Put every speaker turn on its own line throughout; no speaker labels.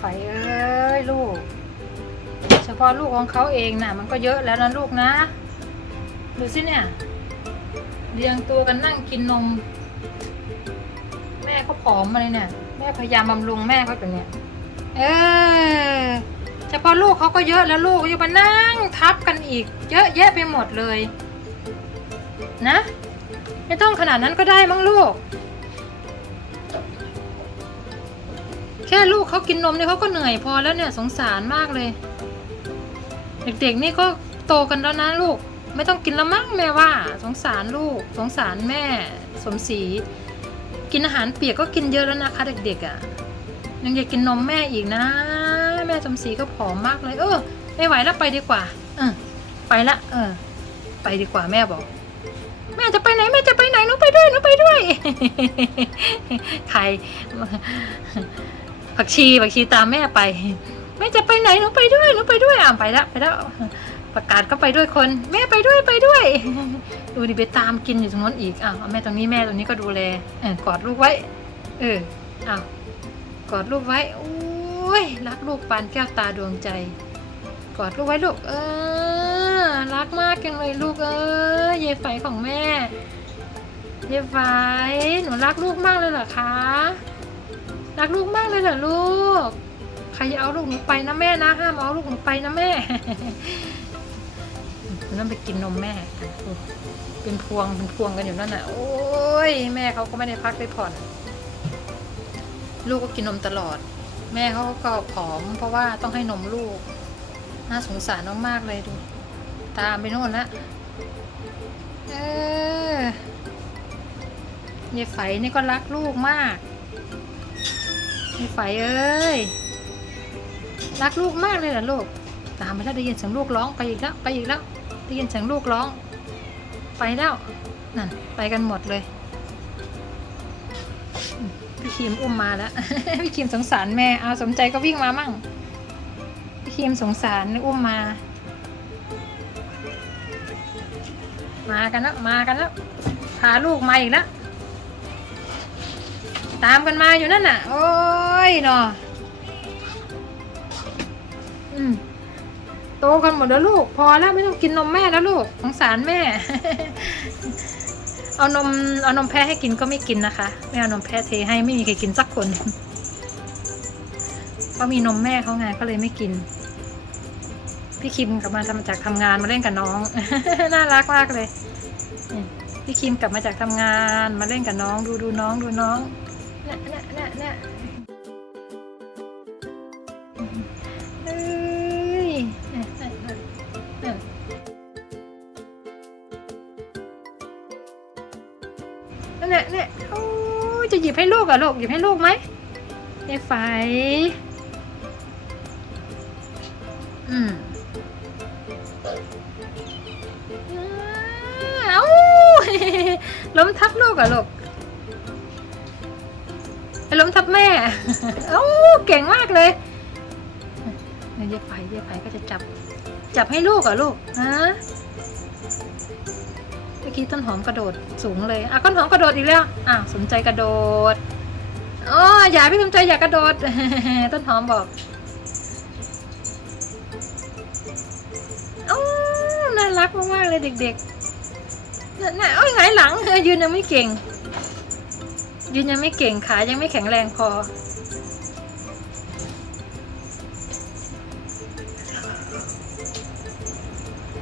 เอ้ยลูก เฉพาะลูกของเขาเองน่ะมันก็เยอะแล้วนะลูกนะ ดูสิเนี่ย เรียงตัวกันนั่งกินนม แม่เขาผอมมาเลยเนี่ย แม่พยายามบำรุงแม่เขาอยู่เนี่ย เออเฉพาะลูกเขาก็เยอะแล้วลูกยังมานั่งทับกันอีก เยอะแยะไปหมดเลย นะ ไม่ต้องขนาดนั้นก็ได้มั้งลูก แค่ลูกเขากินนมเนี่ยเขาก็เหนื่อยพอแล้วเนี่ยสงสารมากเลย เด็กๆนี่ก็โตกันแล้วนะลูก ไม่ต้องกินแล้วมั้งแม่ว่า สงสารลูก สงสารแม่ สมศรีกินอาหารเปียกก็กินเยอะแล้วนะคะ เด็กๆอะ่ะยังอยากกินนมแม่อีกนะ แม่สมศรีก็ผอมมากเลย เออไม่ไหวแล้วไปดีกว่า เออไปละ เออ ไปดีกว่าแม่บอกแม่จะไปไหนแม่จะไปไหนหนูไปด้วยหนูไปด้วย ใคร ผักชีผักชีตามแม่ไปแม่จะไปไหนหนูไปด้วยหนูไปด้วยอะไปแล้วไปแล้วประกาศก็ไปด้วยคน แม่ไปด้วยไปด้วย ดูดิไปตามกินอยู่ตรงนั้นอีกอ้าวแม่ตรงนี้แม่ตรงนี้ก็ดูแลเออกอดลูกไว้ เอออ้าวกอดลูกไว้โอ้ยรักลูกปานแก้วตาดวงใจ กอดลูกไว้ลูกเออรักมากจังเลยลูกเออเยายไฝของแม่ เยายไฝหนูรักลูกมากเลยเหรอคะ รักลูกมากเลยเหรอลูก ใครจะเอาลูกหนูไปนะแม่นะ ห้ามเอาลูกหนูไปนะแม่นั่นไปกินนมแม่ เป็นพวงเป็นพวงกันอยู่นั่นน่ะ โอ้ยแม่เขาก็ไม่ได้พักได้ผ่อน ลูกก็กินนมตลอด แม่เขาก็ผอม เพราะว่าต้องให้นมลูก น่าสงสารมากๆเลยดู ตามไปโน่นละเออยายไฝนี่ก็รักลูกมาก ไฟเอ้ย รักลูกมากเลยเหรอลูก ตามไปแล้วได้ยินเสียงลูกร้องไปอีกแล้วไปอีกแล้วได้ยินเสียงลูกร้อง ไปแล้วนั่นไปกันหมดเลย พี่คิมอุ้มมาแล้ว พี่คิมสงสารแม่ เอาสมใจก็วิ่งมามั่ง พี่คิมสงสารอุ้มมา มากันแล้วมากันแล้วพาลูกมาอีกแล้ว ตามกันมาอยู่นั่นน่ะ โอ้ยเนาะอืมโตกันหมดแล้วลูก พอแล้วไม่ต้องกินนมแม่แล้วลูกสงสารแม่ เอานมเอานมแพะให้กินก็ไม่กินนะคะไม่เอานมแพะเทให้ไม่มีใครกินสักคนเพราะมีนมแม่เขาไงก็เลยไม่กิน พี่คิมกลับมาทำจากทำงานมาเล่นกับน้อง น่ารักมากเลยพี่คิมกลับมาจากทำงานมาเล่นกับน้อง ดูดูน้องดูน้อง น่ะน่ะน่ะน่ะเอ้ยน่ะน่ะน่ะน่ะนั่นแหละเนี่ยโอ้ยจะหยิบให้ลูกเหรอะลูกหยิบให้ลูกไหมยายไฟอืมอ้าวล้มทับลูกเหรอะลูก ไปล้มทับแม่โอ้เก่งมากเลยเยเย็บไผ่เย็บไผ่ก็จะจับ จับให้ลูกเหรอลูกฮะเมื่อกี้ต้นหอมกระโดดสูงเลยอะต้นหอมกระโดดอีกแล้วอะสนใจกระโดดอ๋ออย่าพี่สนใจอย่ากระโดด ต้นหอมบอกโอ้น่ารักมากๆเลยเด็กๆน่ะน่ะเอ้ยหงายหลังยืนยังไม่เก่ง ยืนยังไม่เก่งขายังไม่แข็งแรงพอ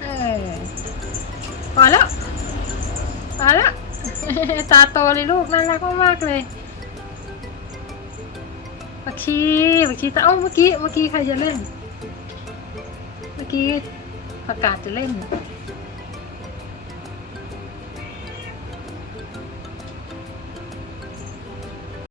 เออพอแล้วพอแล้ว ตาโตเลยลูก น่ารักมากๆเลยบักชีบักชีตาเอ้าเมื่อกี้ เมื่อกี้ใครจะเล่น เมื่อกี้ประกาศจะเล่น